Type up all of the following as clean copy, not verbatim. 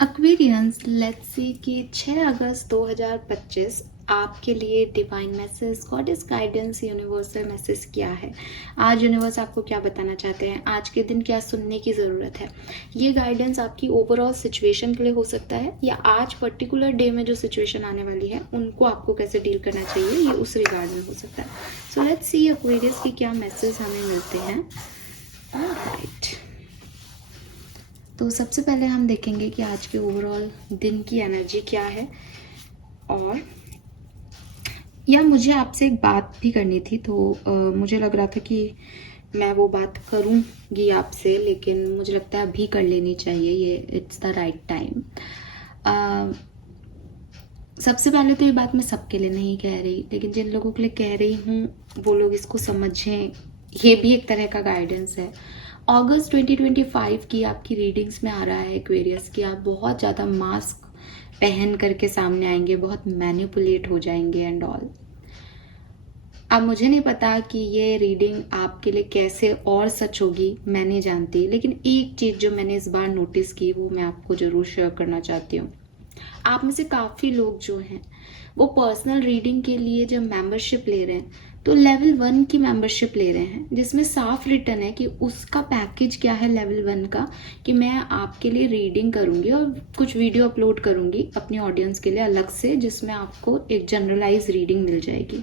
Aquarians, let's see कि 6 अगस्त 2025 आपके लिए divine message, goddess guidance, universal message क्या है। आज यूनिवर्स आपको क्या बताना चाहते हैं, आज के दिन क्या सुनने की ज़रूरत है। ये गाइडेंस आपकी ओवरऑल सिचुएशन के लिए हो सकता है, या आज पर्टिकुलर डे में जो सिचुएशन आने वाली है उनको आपको कैसे डील करना चाहिए, ये उस रिगार्ड में हो सकता है। सो लेट्स सी एक्वेरियस की क्या मैसेज हमें मिलते हैं। ऑलराइट, तो सबसे पहले हम देखेंगे कि आज के ओवरऑल दिन की एनर्जी क्या है। और या मुझे आपसे एक बात भी करनी थी, तो मुझे लग रहा था कि मैं वो बात करूँगी आपसे, लेकिन मुझे लगता है अभी कर लेनी चाहिए, ये इट्स द राइट टाइम। सबसे पहले तो ये बात मैं सबके लिए नहीं कह रही, लेकिन जिन लोगों के लिए कह रही हूँ वो लोग इसको समझें, ये भी एक तरह का गाइडेंस है। अगस्त 2025 की आपकी रीडिंग्स में आ रहा है एक्वेरियस कि आप बहुत ज़्यादा मास्क पहन करके सामने आएंगे, बहुत मैनिपुलेट हो जाएंगे एंड ऑल। अब मुझे नहीं पता कि ये रीडिंग आपके लिए कैसे और सच होगी, मैं नहीं जानती, लेकिन एक चीज़ जो मैंने इस बार नोटिस की वो मैं आपको ज़रूर शेयर करना चाहती हूँ। आप में से काफ़ी लोग जो हैं वो पर्सनल रीडिंग के लिए जब मेंबरशिप ले रहे हैं तो लेवल 1 की मेंबरशिप ले रहे हैं, जिसमें साफ रिटर्न है कि उसका पैकेज क्या है लेवल 1 का, कि मैं आपके लिए रीडिंग करूंगी और कुछ वीडियो अपलोड करूंगी अपनी ऑडियंस के लिए अलग से, जिसमें आपको एक जनरलाइज रीडिंग मिल जाएगी।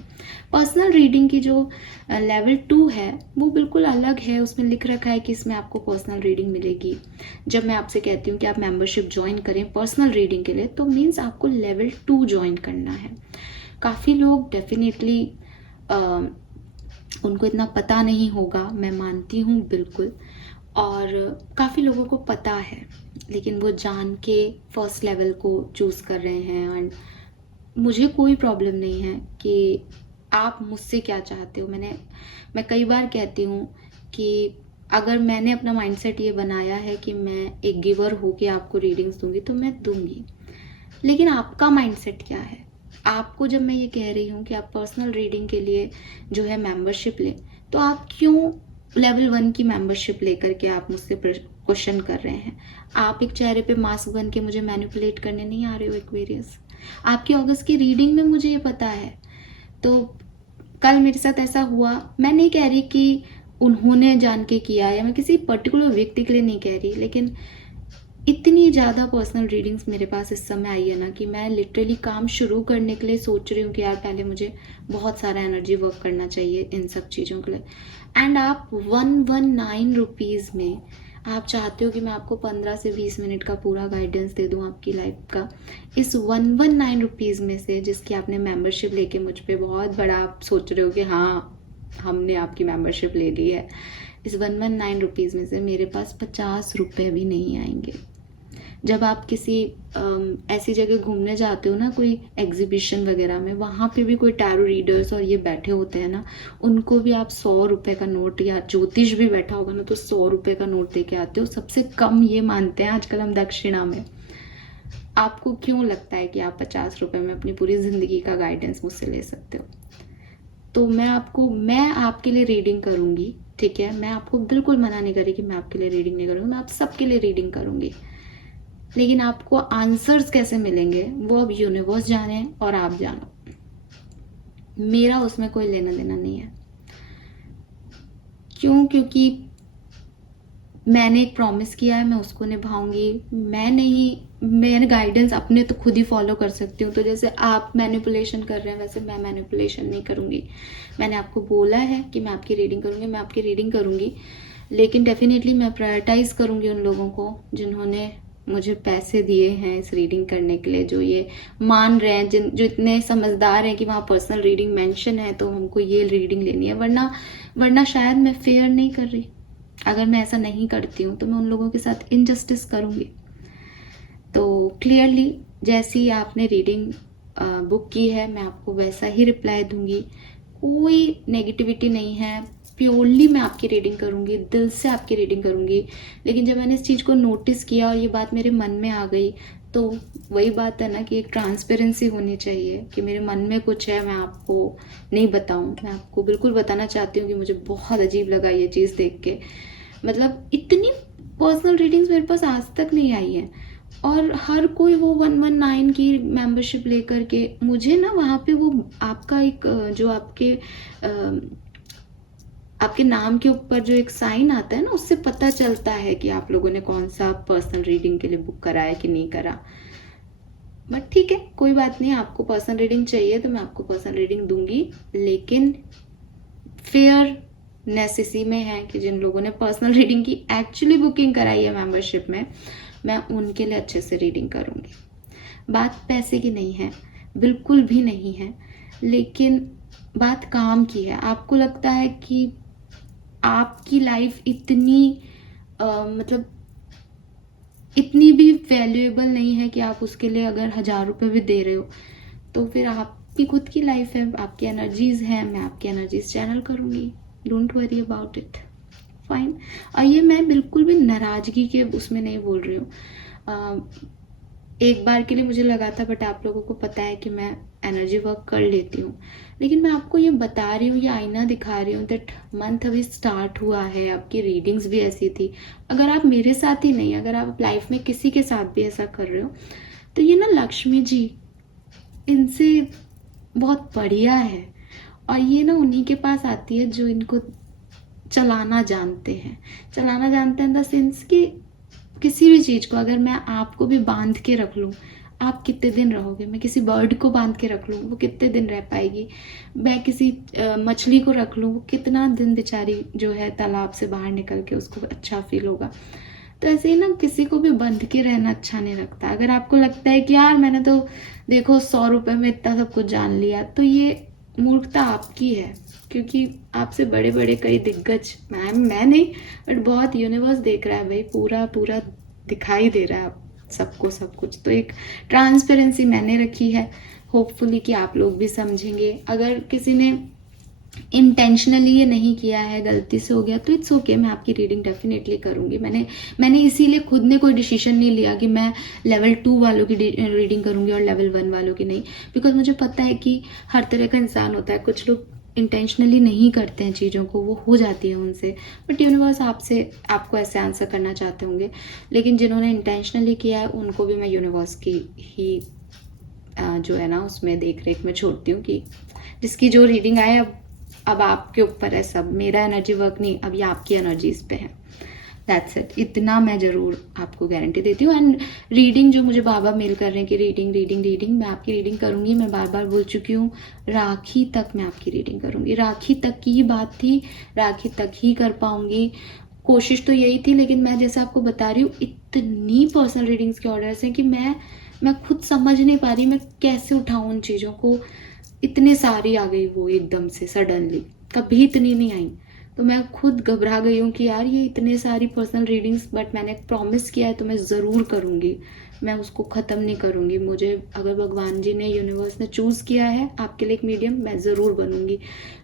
पर्सनल रीडिंग की जो लेवल 2 है वो बिल्कुल अलग है, उसमें लिख रखा है कि इसमें आपको पर्सनल रीडिंग मिलेगी। जब मैं आपसे कहती हूँ कि आप मेंबरशिप ज्वाइन करें पर्सनल रीडिंग के लिए, तो मीन्स आपको लेवल 2 ज्वाइन करना है। काफ़ी लोग डेफिनेटली उनको इतना पता नहीं होगा, मैं मानती हूँ बिल्कुल, और काफ़ी लोगों को पता है लेकिन वो जान के फर्स्ट लेवल को चूज़ कर रहे हैं। एंड मुझे कोई प्रॉब्लम नहीं है कि आप मुझसे क्या चाहते हो। मैं कई बार कहती हूँ कि अगर मैंने अपना माइंडसेट ये बनाया है कि मैं एक गिवर होके आपको रीडिंग्स दूंगी तो मैं दूंगी, लेकिन आपका माइंडसेट क्या है। आपको जब मैं ये कह रही हूँ कि आप पर्सनल रीडिंग के लिए जो है मेंबरशिप लें, तो आप क्यों लेवल 1 की मेंबरशिप लेकर के आप मुझसे क्वेश्चन कर रहे हैं। आप एक चेहरे पे मास्क बन के मुझे मैनिपुलेट करने नहीं आ रहे हो एक्वेरियस। आपकी अगस्त की रीडिंग में मुझे ये पता है, तो कल मेरे साथ ऐसा हुआ। मैं नहीं कह रही कि उन्होंने जान के किया, या मैं किसी पर्टिकुलर व्यक्ति के लिए नहीं कह रही, लेकिन इतनी ज़्यादा पर्सनल रीडिंग्स मेरे पास इस समय आई है ना कि मैं लिटरली काम शुरू करने के लिए सोच रही हूँ कि यार पहले मुझे बहुत सारा एनर्जी वर्क करना चाहिए इन सब चीज़ों के लिए। एंड आप 119 रुपीज़ में आप चाहते हो कि मैं आपको 15 से 20 मिनट का पूरा गाइडेंस दे दूँ आपकी लाइफ का। इस 119 रुपीज़ में से, जिसकी आपने मेंबरशिप लेके मुझ पर बहुत बड़ा आप सोच रहे हो कि हाँ हमने आपकी मेंबरशिप ले ली है, इस 119 रुपीज़ में से मेरे पास 50 रुपये भी नहीं आएंगे। जब आप किसी ऐसी जगह घूमने जाते हो ना, कोई एग्जीबिशन वगैरह में, वहाँ पे भी कोई टैरो रीडर्स और ये बैठे होते हैं ना, उनको भी आप 100 रुपये का नोट, या ज्योतिष भी बैठा होगा ना तो 100 रुपये का नोट दे के आते हो। सबसे कम ये मानते हैं आजकल हम दक्षिणा में। आपको क्यों लगता है कि आप 50 रुपये में अपनी पूरी ज़िंदगी का गाइडेंस मुझसे ले सकते हो। तो मैं आपके लिए रीडिंग करूँगी, ठीक है। मैं आपको बिल्कुल मना नहीं करी कि मैं आपके लिए रीडिंग नहीं करूँगी, मैं आप सबके लिए रीडिंग करूँगी, लेकिन आपको आंसर्स कैसे मिलेंगे वो अब यूनिवर्स जाने और आप जानो, मेरा उसमें कोई लेना देना नहीं है। क्यों? क्योंकि मैंने एक प्रॉमिस किया है, मैं उसको निभाऊंगी। मैंने गाइडेंस अपने तो खुद ही फॉलो कर सकती हूँ। तो जैसे आप मैनिपुलेशन कर रहे हैं वैसे मैं मैनिपुलेशन नहीं करूँगी। मैंने आपको बोला है कि मैं आपकी रीडिंग करूँगी, मैं आपकी रीडिंग करूँगी, लेकिन डेफिनेटली मैं प्रायोरिटाइज करूँगी उन लोगों को जिन्होंने मुझे पैसे दिए हैं इस रीडिंग करने के लिए, जो ये मान रहे हैं, जो इतने समझदार हैं कि वहाँ पर्सनल रीडिंग मेंशन है तो हमको ये रीडिंग लेनी है। वरना शायद मैं फेयर नहीं कर रही। अगर मैं ऐसा नहीं करती हूँ तो मैं उन लोगों के साथ इनजस्टिस करूँगी। तो क्लियरली जैसी आपने रीडिंग बुक की है मैं आपको वैसा ही रिप्लाई दूंगी। कोई नेगेटिविटी नहीं है, प्योरली मैं आपकी रीडिंग करूँगी, दिल से आपकी रीडिंग करूँगी। लेकिन जब मैंने इस चीज़ को नोटिस किया और ये बात मेरे मन में आ गई, तो वही बात है ना कि एक ट्रांसपेरेंसी होनी चाहिए कि मेरे मन में कुछ है, मैं आपको नहीं बताऊँ। मैं आपको बिल्कुल बताना चाहती हूँ कि मुझे बहुत अजीब लगा ये चीज़ देख के। मतलब इतनी पर्सनल रीडिंग्स मेरे पास आज तक नहीं आई है। और हर कोई वो 119 की मेंबरशिप लेकर के, मुझे ना वहाँ पे वो आपका एक जो आपके नाम के ऊपर जो एक साइन आता है ना, उससे पता चलता है कि आप लोगों ने कौन सा पर्सनल रीडिंग के लिए बुक करा है कि नहीं करा। बट ठीक है, कोई बात नहीं, आपको पर्सनल रीडिंग चाहिए तो मैं आपको पर्सनल रीडिंग दूंगी, लेकिन फेयर नेसेसी में है कि जिन लोगों ने पर्सनल रीडिंग की एक्चुअली बुकिंग कराई है मेंबरशिप में, मैं उनके लिए अच्छे से रीडिंग करूंगी। बात पैसे की नहीं है, बिल्कुल भी नहीं है, लेकिन बात काम की है। आपको लगता है कि आपकी लाइफ इतनी मतलब इतनी भी वैल्यूएबल नहीं है कि आप उसके लिए अगर 1000 रुपये भी दे रहे हो, तो फिर आपकी खुद की लाइफ है, आपकी एनर्जीज हैं, मैं आपकी एनर्जीज चैनल करूँगी। Don't worry about it, fine. और ये मैं बिल्कुल भी नाराजगी के उसमें नहीं बोल रही हूँ। एक बार के लिए मुझे लगा था, बट आप लोगों को पता है कि मैं एनर्जी वर्क कर लेती हूँ, लेकिन मैं आपको ये बता रही हूँ, ये आईना दिखा रही हूँ दैट मंथ अभी स्टार्ट हुआ है, आपकी रीडिंग्स भी ऐसी थी। अगर आप मेरे साथ ही नहीं, अगर आप लाइफ में किसी के साथ भी ऐसा कर रहे हो, तो ये ना लक्ष्मी जी इनसे बहुत बढ़िया है। और ये ना उन्हीं के पास आती है जो इनको चलाना जानते हैं। चलाना जानते हैं इन द सेंस कि किसी भी चीज़ को अगर मैं आपको भी बांध के रख लूँ, आप कितने दिन रहोगे? मैं किसी बर्ड को बांध के रख लूँ, वो कितने दिन रह पाएगी? मैं किसी मछली को रख लूँ, वो कितना दिन बेचारी जो है तालाब से बाहर निकल के उसको अच्छा फील होगा। तो ऐसे ही ना किसी को भी बंध के रहना अच्छा नहीं लगता। अगर आपको लगता है कि यार मैंने तो देखो 100 रुपये में इतना सब कुछ जान लिया, तो ये मूर्खता आपकी है, क्योंकि आपसे बड़े बड़े कई दिग्गज, मैं नहीं, बट बहुत यूनिवर्स देख रहा है भाई, पूरा पूरा दिखाई दे रहा है सबको सब कुछ। तो एक ट्रांसपेरेंसी मैंने रखी है, होपफुली कि आप लोग भी समझेंगे। अगर किसी ने इंटेंशनली ये नहीं किया है, गलती से हो गया, तो इट्स ओके, मैं आपकी रीडिंग डेफिनेटली करूँगी। मैंने इसीलिए खुद ने कोई डिसीजन नहीं लिया कि मैं लेवल 2 वालों की रीडिंग करूँगी और लेवल 1 वालों की नहीं, बिकॉज मुझे पता है कि हर तरह का इंसान होता है। कुछ लोग इंटेंशनली नहीं करते हैं चीज़ों को, वो हो जाती है उनसे, बट यूनिवर्स आपको ऐसे आंसर करना चाहते होंगे। लेकिन जिन्होंने इंटेंशनली किया है उनको भी मैं यूनिवर्स की ही जो है ना उसमें देख रेख में छोड़ती हूँ कि जिसकी जो रीडिंग आए, अब आपके ऊपर है सब, मेरा एनर्जी वर्क नहीं, अब ये आपकी एनर्जीज पे है। दैट्स इट, इतना मैं ज़रूर आपको गारंटी देती हूँ। एंड रीडिंग जो मुझे बाबा मेल कर रहे हैं कि रीडिंग रीडिंग रीडिंग, मैं आपकी रीडिंग करूँगी। मैं बार बार बोल चुकी हूँ, राखी तक मैं आपकी रीडिंग करूँगी। राखी तक की ही बात थी, राखी तक ही कर पाऊँगी, कोशिश तो यही थी। लेकिन मैं जैसे आपको बता रही हूँ, इतनी पर्सनल रीडिंग्स के ऑर्डर्स हैं कि मैं खुद समझ नहीं पा रही मैं कैसे उठाऊँ उन चीज़ों को। इतने सारी आ गई वो एकदम से सडनली, कभी इतनी नहीं आई। तो मैं खुद घबरा गई हूँ कि यार ये इतने सारी पर्सनल रीडिंग्स, बट मैंने प्रॉमिस किया है तो मैं ज़रूर करूँगी, मैं उसको ख़त्म नहीं करूँगी। मुझे अगर भगवान जी ने, यूनिवर्स ने चूज़ किया है आपके लिए एक मीडियम, मैं ज़रूर बनूँगी,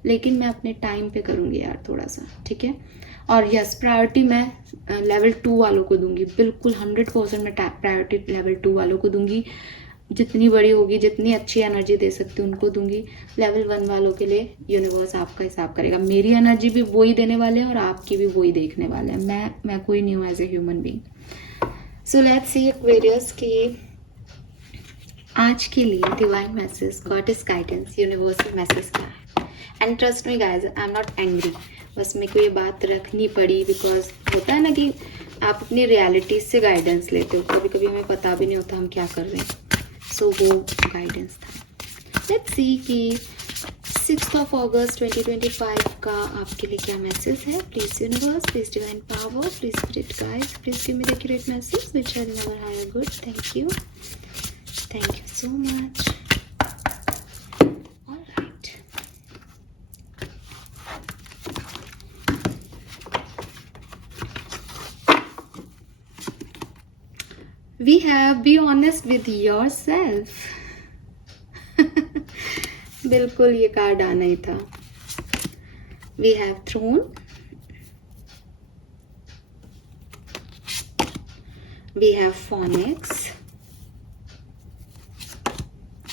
लेकिन मैं अपने टाइम पे करूँगी यार थोड़ा सा, ठीक है। और यस, प्रायोरिटी मैं लेवल 2 वालों को दूंगी, बिल्कुल 100% मैं प्रायोरिटी लेवल 2 वालों को दूंगी। जितनी बड़ी होगी, जितनी अच्छी एनर्जी दे सकती हूँ उनको दूंगी। लेवल 1 वालों के लिए यूनिवर्स आपका हिसाब करेगा। मेरी एनर्जी भी वही देने वाले हैं और आपकी भी वही देखने वाले हैं। मैं कोई नहीं हूँ as a human being. So let's see Aquarius की आज के लिए divine message, goddess guidance, universal message क्या है। And trust me guys, I am not angry, बस मेरे को ये बात रखनी पड़ी, बिकॉज होता है ना कि आप अपनी रियलिटीज से गाइडेंस लेते हो, कभी कभी हमें पता भी नहीं होता हम क्या कर रहे हैं। सो वो गाइडेंस था। लेट्स सी कि 6 अगस्त 2025 का आपके लिए क्या मैसेज है। Please universe, please divine power, please spirit guides, please give me the accurate message which will never higher good. Thank you so much. Alright, we have be honest with yourself. बिल्कुल ये card आना ही था। We have throne, we have phoenix,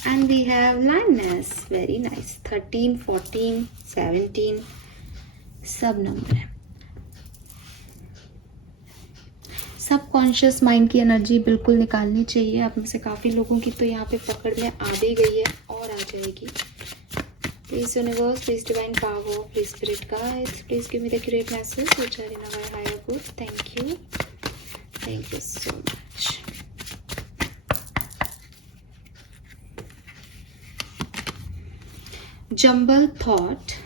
and we have lioness. Very nice. 13, 14, 17 सब number है। Subconscious mind की energy बिल्कुल निकालनी चाहिए। आप में से काफ़ी लोगों की तो यहाँ पे पकड़ में आ भी गई है और आ जाएगी। Please universe, please divine power, please spirit guides, please give me the accurate message which are in our higher good. Thank you so much. Jumble thought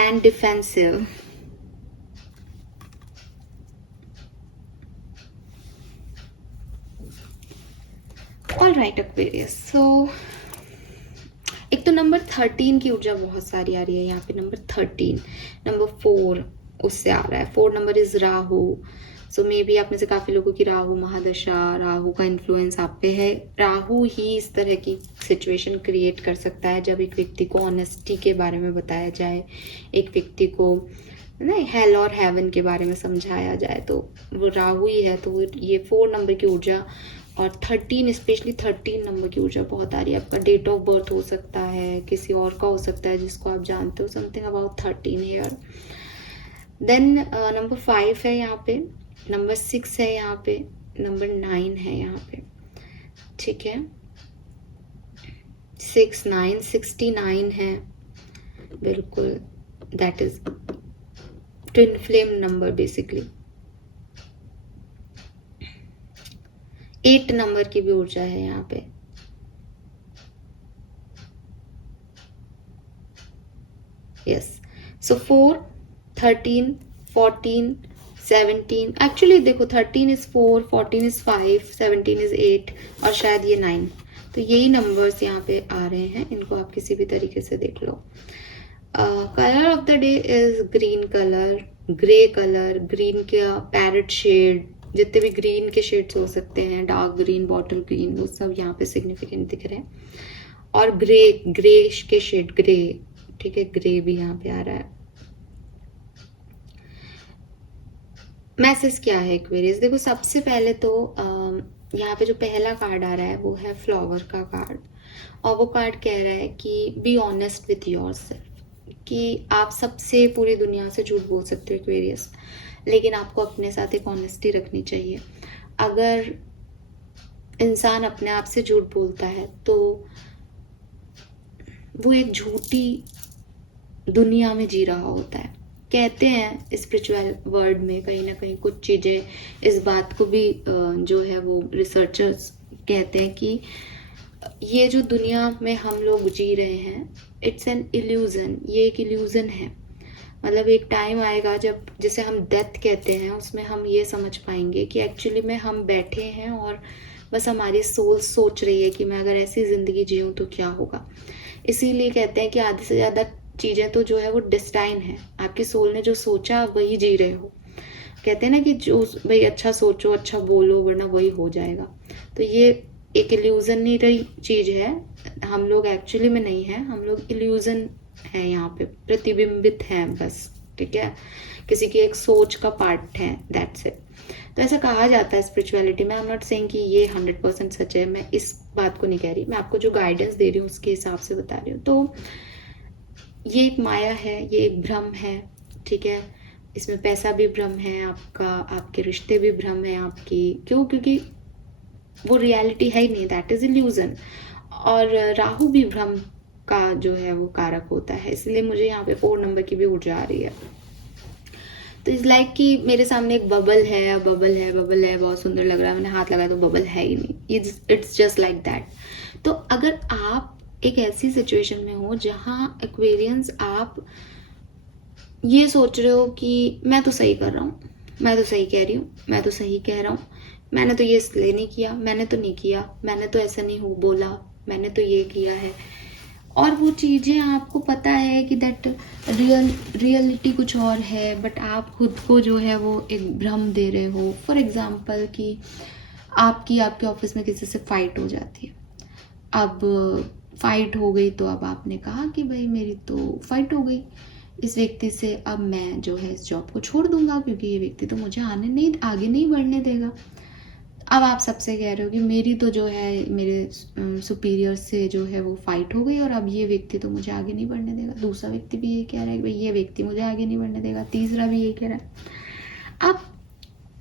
and defensive. All right Aquarius, so एक तो number 13 की ऊर्जा बहुत सारी आ रही है यहाँ पे। नंबर 13, नंबर 4 उससे आ रहा है। 4 number is Rahu. So may be आप में से काफ़ी लोगों की राहु महादशा, राहु का इन्फ्लुएंस आप पे है। राहु ही इस तरह की सिचुएशन क्रिएट कर सकता है जब एक व्यक्ति को ऑनेस्टी के बारे में बताया जाए, एक व्यक्ति को नहीं हेल और हेवन के बारे में समझाया जाए, तो वो राहु ही है। तो ये 4 नंबर की ऊर्जा और 13, स्पेशली 13 नंबर की ऊर्जा बहुत आ रही है। आपका डेट ऑफ बर्थ हो सकता है, किसी और का हो सकता है जिसको आप जानते हो। Something about 13 here. Then number 5 है यहाँ पे, नंबर 6 है यहाँ पे, नंबर 9 है यहाँ पे, ठीक है। 6, 9, 69 है बिल्कुल। That is twin flame number basically. 8 number की भी ऊर्जा है यहाँ पे। यस, सो 4, 13, 14, 17। एक्चुअली देखो 13 इज 4, 14 इज 5, 17 इज 8 और शायद ये 9। तो यही नंबर्स यहाँ पे आ रहे हैं। इनको आप किसी भी तरीके से देख लो। Colour of the day is green colour, grey colour, green का पैरेट शेड, जितने भी ग्रीन के शेड्स हो सकते हैं, डार्क ग्रीन, बॉटल ग्रीन, वो सब यहाँ पे सिग्निफिकेंट दिख रहे हैं। और ग्रे के शेड, ग्रे, ठीक है, ग्रे भी यहाँ पे आ रहा है। मैसेज क्या है एक्वेरियस? देखो सबसे पहले तो यहाँ पे जो पहला कार्ड आ रहा है वो है फ्लावर का कार्ड, और वो कार्ड कह रहा है कि बी ऑनेस्ट विथ योरसेल्फ, कि आप सबसे पूरी दुनिया से झूठ बोल सकते हो एक्वेरियस, लेकिन आपको अपने साथ एक ऑनेस्टी रखनी चाहिए। अगर इंसान अपने आप से झूठ बोलता है तो वो एक झूठी दुनिया में जी रहा होता है। कहते हैं स्पिरिचुअल वर्ल्ड में कहीं ना कहीं कुछ चीज़ें इस बात को भी जो है वो रिसर्चर्स कहते हैं कि ये जो दुनिया में हम लोग जी रहे हैं, इट्स एन इल्यूजन, ये एक इल्यूजन है। मतलब एक टाइम आएगा जब, जिसे हम डेथ कहते हैं, उसमें हम ये समझ पाएंगे कि एक्चुअली में हम बैठे हैं और बस हमारी सोल सोच रही है कि मैं अगर ऐसी ज़िंदगी जीऊँ तो क्या होगा। इसीलिए कहते हैं कि आधे से ज़्यादा चीज़ें तो जो है वो डिस्टाइन है, आपकी सोल ने जो सोचा वही जी रहे हो। कहते हैं ना कि जो भाई अच्छा सोचो, अच्छा बोलो, वरना वही हो जाएगा। तो ये एक इल्यूजन नहीं रही चीज़ है, हम लोग एक्चुअली में नहीं है, हम लोग इल्यूजन है, यहाँ पे प्रतिबिंबित हैं बस, ठीक है, किसी की एक सोच का पार्ट है, दैट्स इट। तो ऐसा कहा जाता है स्पिरिचुअलिटी में। आई एम नॉट सेइंग कि ये 100% सच है, मैं इस बात को नहीं कह रही, मैं आपको जो गाइडेंस दे रही हूँ उसके हिसाब से बता रही हूँ। तो ये एक माया है, ये एक भ्रम है, ठीक है। इसमें पैसा भी भ्रम है आपका, आपके रिश्ते भी भ्रम है आपकी, क्यों? क्योंकि वो रियलिटी है ही नहीं, दैट इज इल्यूजन। और राहु भी भ्रम का जो है वो कारक होता है, इसलिए मुझे यहाँ पे 4 नंबर की भी ऊर्जा आ रही है। तो इस लाइक कि मेरे सामने एक बबल है, बबल है, बबल है, बहुत सुंदर लग रहा है, मैंने हाथ लगाया तो बबल है ही नहीं। It's just like that. तो अगर आप एक ऐसी सिचुएशन में हो जहाँ एक्वेरियंस आप ये सोच रहे हो कि मैं तो सही कर रहा हूँ, मैं तो सही कह रही हूँ, मैं तो सही कह रहा हूँ, मैंने तो ये इसलिए नहीं किया, मैंने तो नहीं किया, मैंने तो ऐसा नहीं हो बोला, मैंने तो ये किया है, और वो चीज़ें आपको पता है कि दैट रियलिटी कुछ और है, बट आप खुद को जो है वो एक भ्रम दे रहे हो। फॉर एग्जाम्पल कि आपके ऑफिस में किसी से फाइट हो जाती है। अब फाइट हो गई तो अब आपने कहा कि भाई मेरी तो फाइट हो गई इस व्यक्ति से, अब मैं जो है इस जॉब को छोड़ दूंगा क्योंकि ये व्यक्ति तो मुझे आगे नहीं बढ़ने देगा। अब आप सबसे कह रहे हो कि मेरी तो जो है मेरे सुपीरियर से जो है वो फाइट हो गई और अब ये व्यक्ति तो मुझे आगे नहीं बढ़ने देगा। दूसरा व्यक्ति भी ये कह रहा है कि भाई ये व्यक्ति मुझे आगे नहीं बढ़ने देगा। तीसरा भी ये कह रहा है। अब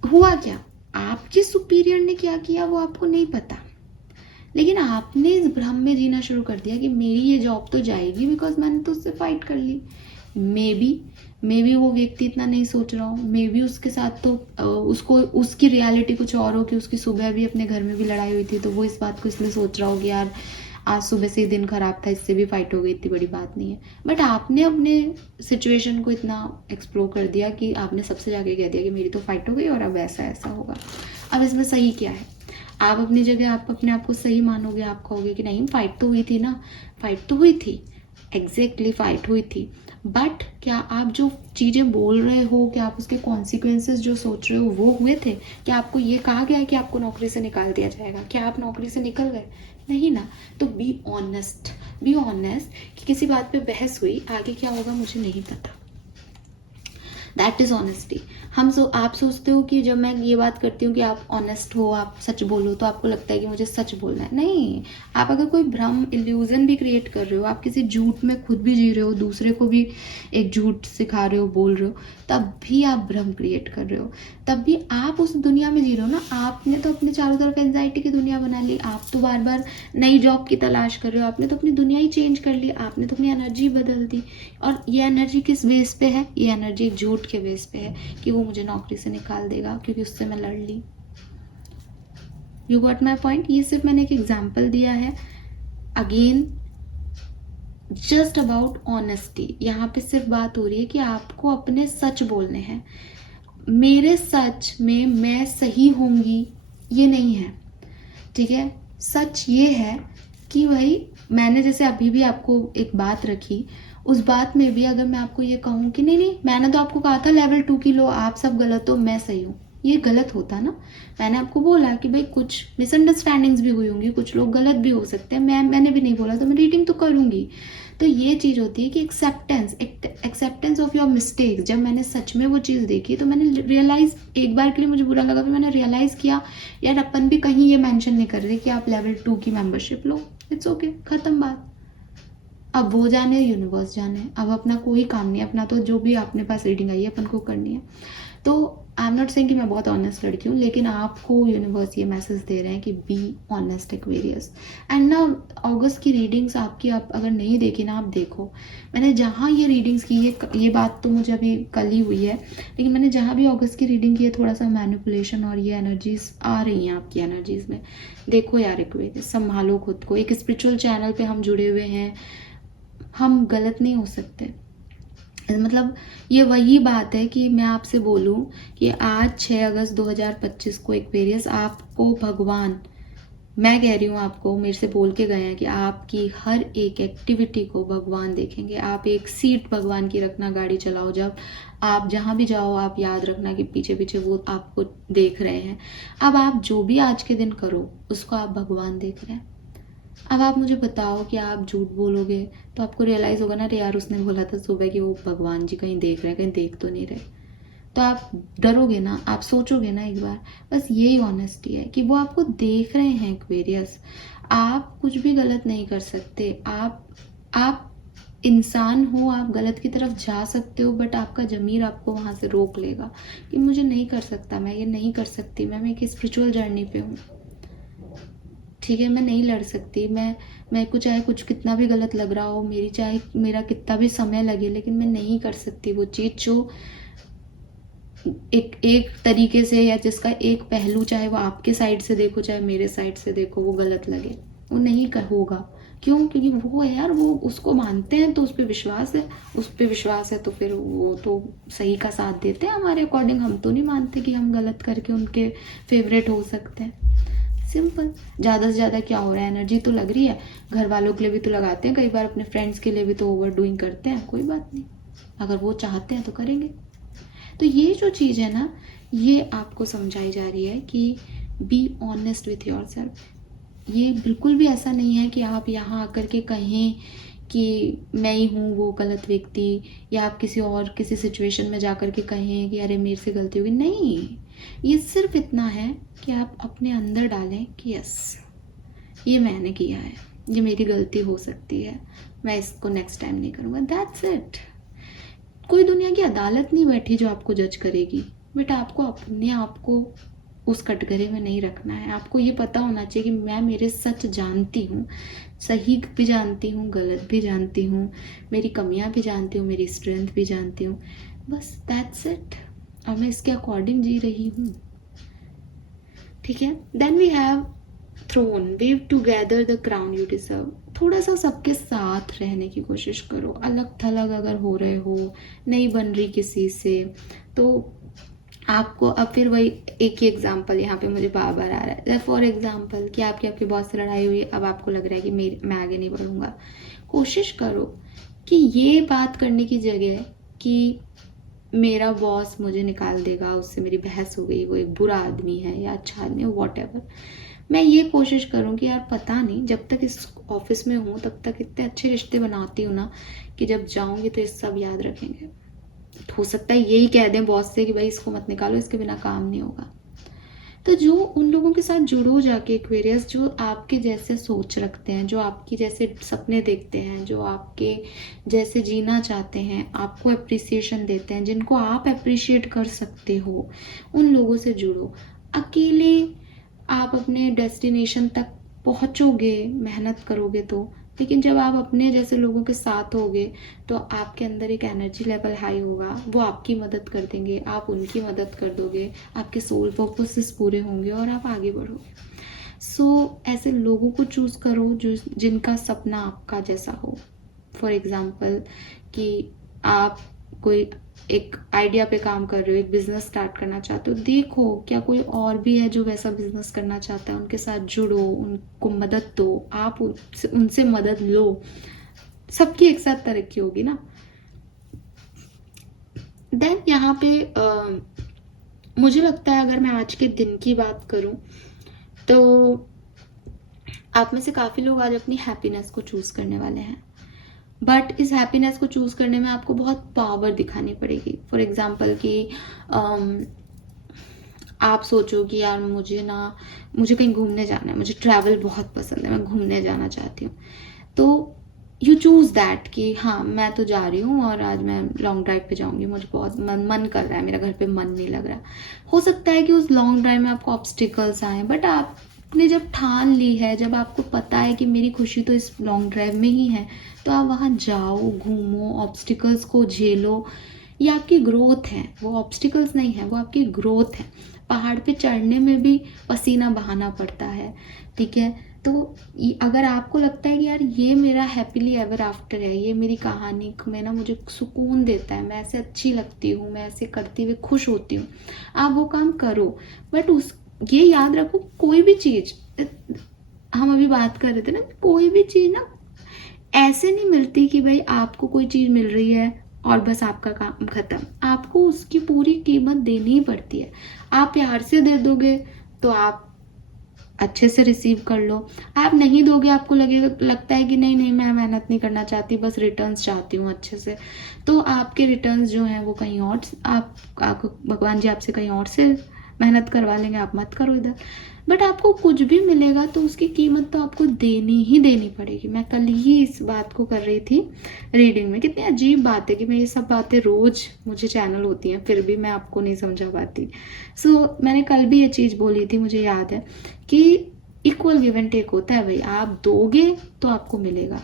हुआ क्या, आपके सुपीरियर ने क्या किया वो आपको नहीं पता, लेकिन आपने इस भ्रम में जीना शुरू कर दिया कि मेरी ये जॉब तो जाएगी बिकॉज मैंने तो उससे फाइट कर ली। मे बी वो व्यक्ति इतना नहीं सोच रहा हो, मे बी उसके साथ तो उसको उसकी रियलिटी कुछ और हो कि उसकी सुबह भी अपने घर में भी लड़ाई हुई थी, तो वो इस बात को इसलिए सोच रहा हो कि यार आज सुबह से ही दिन खराब था, इससे भी फाइट हो गई, इतनी बड़ी बात नहीं है। बट आपने अपने सिचुएशन को इतना एक्सप्लोर कर दिया कि आपने सबसे जाके कह दिया कि मेरी तो फाइट हो गई और अब ऐसा ऐसा होगा। अब इसमें सही क्या है? आप अपनी जगह आप अपने आप को सही मानोगे, आप कहोगे कि नहीं फाइट तो हुई थी ना, फाइट तो हुई थी, एग्जैक्टली फाइट हुई थी, बट क्या आप जो चीज़ें बोल रहे हो, क्या आप उसके कॉन्सिक्वेंसेस जो सोच रहे हो वो हुए थे? क्या आपको ये कहा गया है कि आपको नौकरी से निकाल दिया जाएगा? क्या आप नौकरी से निकल गए? नहीं ना। तो बी ऑनेस्ट, बी ऑनेस्ट कि किसी बात पे बहस हुई, आगे क्या होगा मुझे नहीं पता। That is honesty. आप सोचते हो कि जब मैं ये बात करती हूँ कि आप ऑनेस्ट हो, आप सच बोलो, तो आपको लगता है कि मुझे सच बोलना है। नहीं, आप अगर कोई भ्रम, इल्यूजन भी क्रिएट कर रहे हो, आप किसी झूठ में खुद भी जी रहे हो, दूसरे को भी एक झूठ सिखा रहे हो, बोल रहे हो, तब भी आप भ्रम क्रिएट कर रहे हो, तब भी आप उस दुनिया में जी रहे हो ना। आपने तो अपने चारों तरफ एंजाइटी की दुनिया बना ली, आप तो बार बार नई जॉब की तलाश कर रहे हो, आपने तो अपनी दुनिया ही चेंज कर ली, आपने तो अपनी एनर्जी बदल दी। और ये एनर्जी किस बेस पे है? ये एनर्जी एक झूठ के बेस पे है कि वो मुझे नौकरी से निकाल देगा क्योंकि उससे मैं लड़ ली। You got my point? ये सिर्फ मैंने एक एग्जाम्पल दिया है। Again just about honesty. यहाँ पे सिर्फ बात हो रही है कि आपको अपने सच बोलने हैं। मेरे सच में मैं सही होंगी ये नहीं है, ठीक है? सच ये है कि भाई मैंने जैसे अभी भी आपको एक बात रखी, उस बात में भी अगर मैं आपको ये कहूँ कि नहीं नहीं मैंने तो आपको कहा था लेवल 2 की लो, आप सब गलत हो, मैं सही हूँ, ये गलत होता ना। मैंने आपको बोला कि भाई कुछ मिसअंडरस्टैंडिंग्स भी हुई होंगी, कुछ लोग गलत भी हो सकते हैं, मैंने भी नहीं बोला तो मैं रीडिंग तो करूँगी। तो ये चीज़ होती है कि एक्सेप्टेंस ऑफ योर मिस्टेक्स। जब मैंने सच में वो चीज़ देखी तो मैंने रियलाइज़, एक बार के लिए मुझे बुरा लगा, फिर मैंने रियलाइज़ किया यार अपन भी कहीं ये मेंशन नहीं कर रहे कि आप लेवल 2 की मेंबरशिप लो, इट्स ओके, ख़त्म बात। अब वो जाने, यूनिवर्स जाने, अब अपना कोई काम नहीं, अपना तो जो भी अपने पास रीडिंग आई है अपन को करनी है। तो आई एम नॉट सेइंग कि मैं बहुत ऑनेस्ट लड़की हूँ, लेकिन आपको यूनिवर्स ये मैसेज दे रहे हैं कि बी ऑनेस्ट एक्वेरियस। एंड ना अगस्त की रीडिंग्स आपकी, आप अगर नहीं देखी ना, आप देखो। मैंने जहाँ ये रीडिंग्स की, ये बात तो मुझे अभी कल ही हुई है, लेकिन मैंने जहाँ भी अगस्त की रीडिंग की है, थोड़ा सा मैनिपुलेशन और ये एनर्जीज आ रही हैं आपकी एनर्जीज में। देखो यार एक्वेरियस, संभालो खुद को। एक स्पिरिचुअल चैनल पे हम जुड़े हुए हैं, हम गलत नहीं हो सकते। मतलब ये वही बात है कि मैं आपसे बोलूं कि आज 6 अगस्त 2025 को एक्वेरियस आपको भगवान, मैं कह रही हूँ आपको, मेरे से बोल के गए हैं कि आपकी हर एक एक्टिविटी को भगवान देखेंगे। आप एक सीट भगवान की रखना, गाड़ी चलाओ जब, आप जहाँ भी जाओ आप याद रखना कि पीछे पीछे वो आपको देख रहे हैं। अब आप जो भी आज के दिन करो उसको आप भगवान देख रहे हैं। अब आप मुझे बताओ कि आप झूठ बोलोगे तो आपको रियलाइज़ होगा ना, अरे यार उसने बोला था सुबह कि वो भगवान जी कहीं देख रहे हैं, कहीं देख तो नहीं रहे। तो आप डरोगे ना, आप सोचोगे ना एक बार। बस यही ऑनेस्टी है कि वो आपको देख रहे हैं एक्वेरियस। आप कुछ भी गलत नहीं कर सकते। आप इंसान हो, आप गलत की तरफ जा सकते हो, बट आपका ज़मीर आपको वहाँ से रोक लेगा कि मुझे नहीं कर सकता, मैं ये नहीं कर सकती, मैं एक स्पिरिचुअल जर्नी पे हूँ, ठीक है, मैं नहीं लड़ सकती, मैं को चाहे कुछ कितना भी गलत लग रहा हो, मेरी चाहे मेरा कितना भी समय लगे, लेकिन मैं नहीं कर सकती वो चीज़ जो एक तरीके से, या जिसका एक पहलू, चाहे वो आपके साइड से देखो चाहे मेरे साइड से देखो, वो गलत लगे, वो नहीं होगा। क्यों? क्योंकि वो है यार, वो उसको मानते हैं तो उस पर विश्वास है, उस पर विश्वास है तो फिर वो तो सही का साथ देते हैं हमारे अकॉर्डिंग। हम तो नहीं मानते कि हम गलत करके उनके फेवरेट हो सकते हैं। सिंपल। ज़्यादा से ज़्यादा क्या हो रहा है, एनर्जी तो लग रही है, घर वालों के लिए भी तो लगाते हैं, कई बार अपने फ्रेंड्स के लिए भी तो ओवर डूइंग करते हैं, कोई बात नहीं, अगर वो चाहते हैं तो करेंगे। तो ये जो चीज़ है ना, ये आपको समझाई जा रही है कि be honest with your self. ये बिल्कुल भी ऐसा नहीं है कि आप यहाँ आकर के कहें कि मैं ही हूँ वो गलत व्यक्ति, या आप किसी सिचुएशन में जाकर के कहें कि अरे मेरे से गलती होगी। नहीं, ये सिर्फ इतना है कि आप अपने अंदर डालें कि यस, ये मैंने किया है, ये मेरी गलती हो सकती है, मैं इसको नेक्स्ट टाइम नहीं करूँगा, दैट्स इट। कोई दुनिया की अदालत नहीं बैठी जो आपको जज करेगी, बट आपको अपने आप को उस कटघरे में नहीं रखना है। आपको ये पता होना चाहिए कि मैं मेरे सच जानती हूँ, सही भी जानती हूँ, गलत भी जानती हूँ, मेरी कमियाँ भी जानती हूँ, मेरी स्ट्रेंथ भी जानती हूँ। बस दैट्स इट। और मैं इसके अकॉर्डिंग जी रही हूँ, ठीक है। Then we have throne, weave together the crown you deserve. थोड़ा सा सबके साथ रहने की कोशिश करो। अलग थलग अगर हो रहे हो, नहीं बन रही किसी से, तो आपको अब फिर वही एक ही एग्जाम्पल यहाँ पे मुझे बार बार आ रहा है। फॉर एग्जाम्पल कि आपकी आपके बॉस से लड़ाई हुई, अब आपको लग रहा है कि मैं आगे नहीं बढ़ूंगा। कोशिश करो कि ये बात करने की जगह कि मेरा बॉस मुझे निकाल देगा, उससे मेरी बहस हो गई, वो एक बुरा आदमी है या अच्छा आदमी है, वॉट एवर, मैं ये कोशिश करूँ कि यार पता नहीं, जब तक इस ऑफिस में हूँ तब तक इतने अच्छे रिश्ते बनाती हूँ ना कि जब जाऊँगी तो ये सब याद रखेंगे। हो सकता है यही कह दें बॉस से कि भाई इसको मत निकालो, इसके बिना काम नहीं होगा। तो जो उन लोगों के साथ जुड़ो जाके एक्वेरियस, जो आपके जैसे सोच रखते हैं, जो आपकी जैसे सपने देखते हैं, जो आपके जैसे जीना चाहते हैं, आपको अप्रिसिएशन देते हैं, जिनको आप अप्रिशिएट कर सकते हो, उन लोगों से जुड़ो। अकेले आप अपने डेस्टिनेशन तक पहुंचोगे मेहनत करोगे तो, लेकिन जब आप अपने जैसे लोगों के साथ होगे तो आपके अंदर एक एनर्जी लेवल हाई होगा, वो आपकी मदद कर देंगे, आप उनकी मदद कर दोगे, आपके सोल पर्पसेस पूरे होंगे और आप आगे बढ़ोगे। सो ऐसे लोगों को चूज करो जो जिनका सपना आपका जैसा हो। फॉर एग्जाम्पल कि आप कोई एक आइडिया पे काम कर रहे हो, एक बिजनेस स्टार्ट करना चाहते हो, देखो क्या कोई और भी है जो वैसा बिजनेस करना चाहता है, उनके साथ जुड़ो, उनको मदद दो, आप उनसे मदद लो, सबकी एक साथ तरक्की होगी ना। देन यहाँ पे मुझे लगता है अगर मैं आज के दिन की बात करूं तो आप में से काफ़ी लोग आज अपनी हैप्पीनेस को चूज़ करने वाले हैं, बट इस हैप्पीनेस को चूज़ करने में आपको बहुत पावर दिखानी पड़ेगी। फॉर एग्जाम्पल कि आप सोचो कि यार मुझे कहीं घूमने जाना है, मुझे ट्रैवल बहुत पसंद है, मैं घूमने जाना चाहती हूँ, तो यू चूज़ दैट कि हाँ मैं तो जा रही हूँ और आज मैं लॉन्ग ड्राइव पे जाऊँगी, मुझे बहुत मन कर रहा है, मेरा घर पे मन नहीं लग रहा। हो सकता है कि उस लॉन्ग ड्राइव में आपको ऑब्स्टिकल्स आए, बट आपने जब ठान ली है, जब आपको पता है कि मेरी खुशी तो इस लॉन्ग ड्राइव में ही है, तो आप वहाँ जाओ, घूमो, ऑब्स्टिकल्स को झेलो। ये आपकी ग्रोथ है, वो ऑब्स्टिकल्स नहीं है, वो आपकी ग्रोथ है। पहाड़ पे चढ़ने में भी पसीना बहाना पड़ता है, ठीक है। तो अगर आपको लगता है कि यार ये मेरा हैप्पीली एवर आफ्टर है, ये मेरी कहानी में ना मुझे सुकून देता है, मैं ऐसे अच्छी लगती हूँ, मैं ऐसे करते हुए खुश होती हूँ, आप वो काम करो। बट ये याद रखो, कोई भी चीज़, हम अभी बात कर रहे थे ना, कोई भी चीज़ ना ऐसे नहीं मिलती कि भाई आपको कोई चीज़ मिल रही है और बस आपका काम खत्म। आपको उसकी पूरी कीमत देनी ही पड़ती है। आप प्यार से दे दोगे तो आप अच्छे से रिसीव कर लो, आप नहीं दोगे, आपको लगता है कि नहीं नहीं मैं मेहनत नहीं करना चाहती, बस रिटर्न्स चाहती हूँ अच्छे से, तो आपके रिटर्न्स जो हैं वो कहीं और, आप भगवान जी आपसे कहीं और से मेहनत करवा लेंगे, आप मत करो इधर। बट आपको कुछ भी मिलेगा तो उसकी कीमत तो आपको देनी ही देनी पड़ेगी। मैं कल ही इस बात को कर रही थी रीडिंग में। कितनी अजीब बात है कि मैं ये सब बातें रोज मुझे चैनल होती हैं फिर भी मैं आपको नहीं समझा पाती। मैंने कल भी ये चीज़ बोली थी, मुझे याद है कि इक्वल गिव एंड टेक होता है भाई। आप दोगे तो आपको मिलेगा।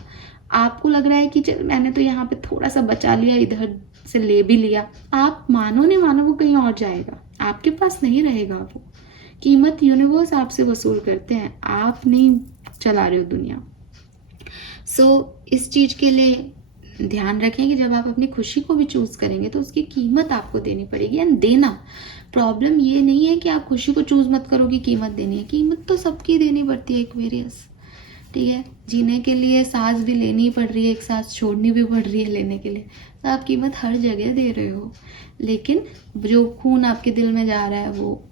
आपको लग रहा है कि चल मैंने तो यहाँ पे थोड़ा सा बचा लिया, इधर से ले भी लिया, आप मानो नहीं मानो वो कहीं और जाएगा, आपके पास नहीं रहेगा। वो कीमत यूनिवर्स आपसे वसूल करते हैं, आप नहीं चला रहे हो दुनिया। इस चीज के लिए ध्यान रखें कि जब आप अपनी खुशी को भी चूज करेंगे तो उसकी कीमत आपको देनी पड़ेगी। एंड देना, प्रॉब्लम ये नहीं है कि आप खुशी को चूज मत करो कि कीमत देनी है, कीमत तो सबकी देनी पड़ती है एक्वेरियस, ठीक है। जीने के लिए सांस भी लेनी पड़ रही है, एक सांस छोड़नी भी पड़ रही है लेने के लिए, तो आप कीमत हर जगह दे रहे हो। लेकिन जो खून आपके दिल में जा रहा है वो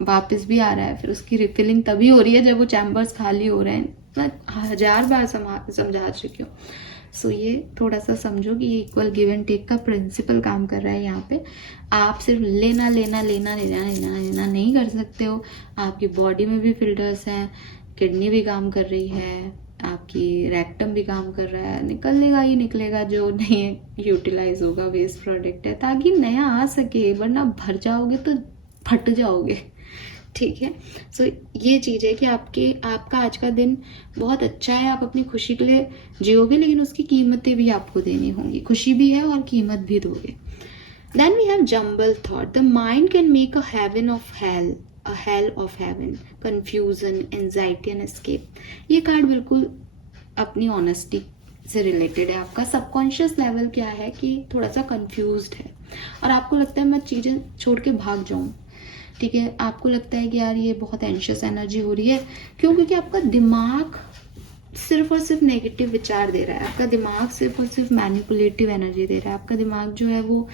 वापस भी आ रहा है, फिर उसकी रिफिलिंग तभी हो रही है जब वो चैम्बर्स खाली हो रहे हैं। मैं 1000 बार समझा चुकी हूँ। ये थोड़ा सा समझो कि ये इक्वल गिव एंड टेक का प्रिंसिपल काम कर रहा है यहाँ पे। आप सिर्फ लेना लेना लेना लेना लेना लेना नहीं कर सकते हो। आपकी बॉडी में भी फिल्टर्स हैं, किडनी भी काम कर रही है, आपकी रेक्टम भी काम कर रहा है, निकलेगा ही निकलेगा जो नहीं यूटिलाइज होगा, वेस्ट प्रोडक्ट है, ताकि नया आ सके, वरना भर जाओगे तो फट जाओगे। ठीक है। सो ये चीज़ है कि आपका आज का दिन बहुत अच्छा है, आप अपनी खुशी के लिए जियोगे, लेकिन उसकी कीमतें भी आपको देनी होंगी। खुशी भी है और कीमत भी दोगे। Then we have jumble thought. The mind can make a heaven of hell, a hell of heaven, confusion, anxiety and escape. ये कार्ड बिल्कुल अपनी ऑनेस्टी से रिलेटेड है। आपका सबकॉन्शियस लेवल क्या है कि थोड़ा सा कंफ्यूज्ड है और आपको लगता है मैं चीज़ें छोड़ के भाग जाऊँ। ठीक है, आपको लगता है कि यार ये बहुत एंशियस एनर्जी हो रही है। क्यों? क्योंकि आपका दिमाग सिर्फ और सिर्फ नेगेटिव विचार दे रहा है, आपका दिमाग सिर्फ और सिर्फ मैनिपुलेटिव एनर्जी दे रहा है। आपका दिमाग जो है वो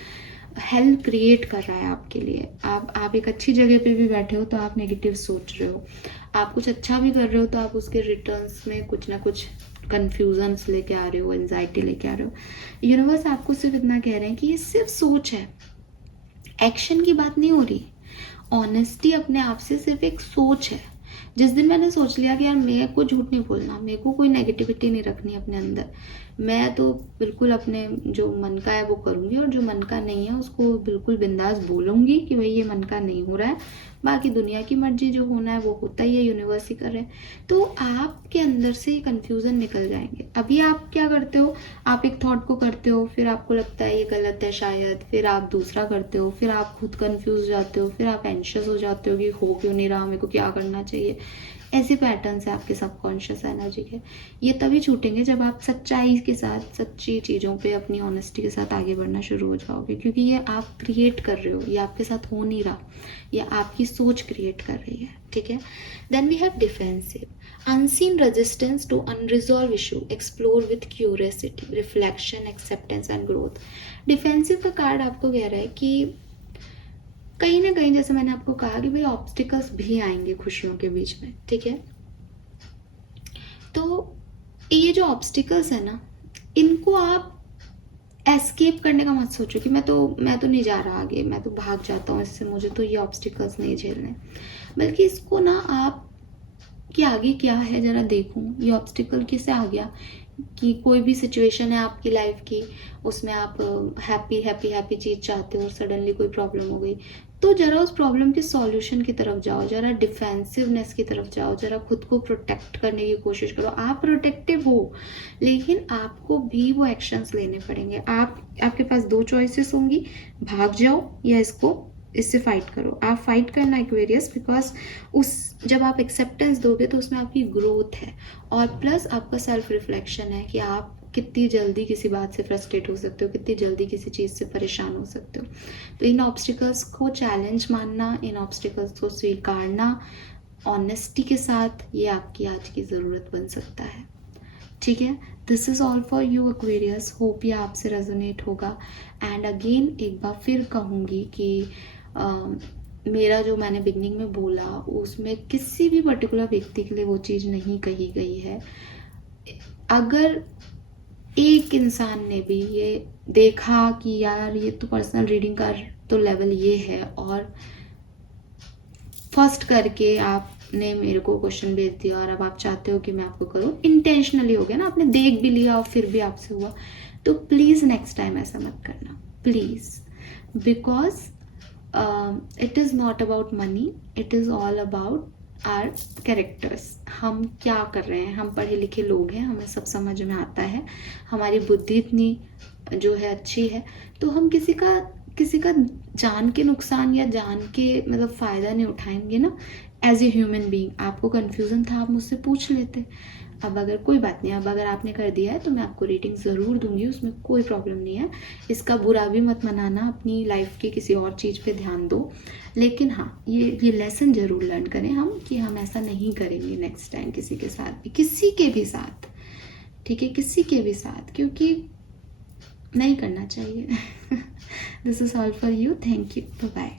हेल्प क्रिएट कर रहा है आपके लिए। आप एक अच्छी जगह पे भी बैठे हो तो आप नेगेटिव सोच रहे हो, आप कुछ अच्छा भी कर रहे हो तो आप उसके रिटर्न्स में कुछ ना कुछ कन्फ्यूजन्स लेके आ रहे हो, एंजाइटी लेके आ रहे हो। यूनिवर्स आपको सिर्फ इतना कह रहे हैं कि ये सिर्फ सोच है, एक्शन की बात नहीं हो रही। ऑनेस्टी अपने आप से सिर्फ एक सोच है। जिस दिन मैंने सोच लिया कि यार मेरे को झूठ नहीं बोलना, मेरे को कोई नेगेटिविटी नहीं रखनी अपने अंदर, मैं तो बिल्कुल अपने जो मन का है वो करूँगी और जो मन का नहीं है उसको बिल्कुल बिंदास बोलूँगी कि भाई ये मन का नहीं हो रहा है, बाकी दुनिया की मर्जी, जो होना है वो होता ही है, यूनिवर्स ही कर रहे हैं। तो आपके अंदर से कन्फ्यूज़न निकल जाएंगे। अभी आप क्या करते हो, आप एक थॉट को करते हो, फिर आपको लगता है ये गलत है शायद, फिर आप दूसरा करते हो, फिर आप खुद कन्फ्यूज जाते हो, फिर आप एंशियस हो जाते हो कि हो क्यों नहीं रहा, मेरे को क्या करना चाहिए। ऐसे पैटर्न्स है आपके सबकॉन्शियस एनर्जी के। ये तभी छूटेंगे जब आप सच्चाई के साथ, सच्ची चीज़ों पे अपनी ऑनेस्टी के साथ आगे बढ़ना शुरू हो जाओगे, क्योंकि ये आप क्रिएट कर रहे हो, ये आपके साथ हो नहीं रहा, ये आपकी सोच क्रिएट कर रही है। ठीक है। Then we have defensive, unseen resistance to unresolved issue, explore with curiosity, reflection, acceptance and growth. Defensive का कार्ड आपको कह रहा है कि कहीं ना कहीं, जैसे मैंने आपको कहा कि भाई ऑब्स्टिकल्स भी आएंगे खुशियों के बीच में। ठीक है। तो ये जो ऑब्स्टिकल्स है ना, इनको आप एस्केप करने का मत सोचो कि मैं तो नहीं जा रहा आगे, मैं तो भाग जाता हूँ इससे, मुझे तो ये ऑब्स्टिकल्स नहीं झेलने। बल्कि इसको ना आप कि आगे क्या है जरा देखूं, ये ऑब्स्टिकल कैसे आ गया। कि कोई भी सिचुएशन है आपकी लाइफ की, उसमें आप हैप्पी चीज़ चाहते हो और सडनली कोई प्रॉब्लम हो गई, तो जरा उस प्रॉब्लम के सॉल्यूशन की तरफ जाओ, जरा डिफेंसिवनेस की तरफ जाओ, जरा खुद को प्रोटेक्ट करने की कोशिश करो। आप प्रोटेक्टिव हो, लेकिन आपको भी वो एक्शंस लेने पड़ेंगे। आपके पास दो चॉइसेस होंगी, भाग जाओ या इससे फाइट करो। आप फाइट करना एक्वेरियस, बिकॉज जब आप एक्सेप्टेंस दोगे तो उसमें आपकी ग्रोथ है, और प्लस आपका सेल्फ रिफ्लेक्शन है कि आप कितनी जल्दी किसी बात से फ्रस्ट्रेट हो सकते हो, कितनी जल्दी किसी चीज़ से परेशान हो सकते हो। तो इन ऑब्स्टिकल्स को चैलेंज मानना, इन ऑब्स्टिकल्स को स्वीकारना ऑनेस्टी के साथ, ये आपकी आज की ज़रूरत बन सकता है। ठीक है। This is all for you Aquarius, hope ये आपसे रेजोनेट होगा। एंड अगेन एक बार फिर कहूँगी कि मेरा जो मैंने बिगनिंग में बोला, उसमें किसी भी पर्टिकुलर व्यक्ति के लिए वो चीज़ नहीं कही गई है। अगर एक इंसान ने भी ये देखा कि यार ये तो पर्सनल रीडिंग का तो लेवल ये है, और फर्स्ट करके आपने मेरे को क्वेश्चन भेज दिया और अब आप चाहते हो कि मैं आपको करूँ, इंटेंशनली हो गया ना, आपने देख भी लिया और फिर भी आपसे हुआ, तो प्लीज़ नेक्स्ट टाइम ऐसा मत करना, please. Because it is not about money, it is all about our characters। हम क्या कर रहे हैं, हम पढ़े लिखे लोग हैं, हमें सब समझ में आता है, हमारी बुद्धि इतनी जो है अच्छी है, तो हम किसी का जान के नुकसान या जान के मतलब फ़ायदा नहीं उठाएंगे ना। एज ए ह्यूमन बीइंग आपको कन्फ्यूज़न था, आप मुझसे पूछ लेते। अब अगर कोई बात नहीं, अब अगर आपने कर दिया है तो मैं आपको रेटिंग ज़रूर दूंगी, उसमें कोई प्रॉब्लम नहीं है। इसका बुरा भी मत मनाना, अपनी लाइफ की किसी और चीज़ पे ध्यान दो। लेकिन हाँ, ये लेसन ज़रूर लर्न करें हम कि हम ऐसा नहीं करेंगे नेक्स्ट टाइम किसी के साथ भी, किसी के भी साथ। ठीक है, किसी के भी साथ, क्योंकि नहीं करना चाहिए। This is all for you, thank you, bye bye.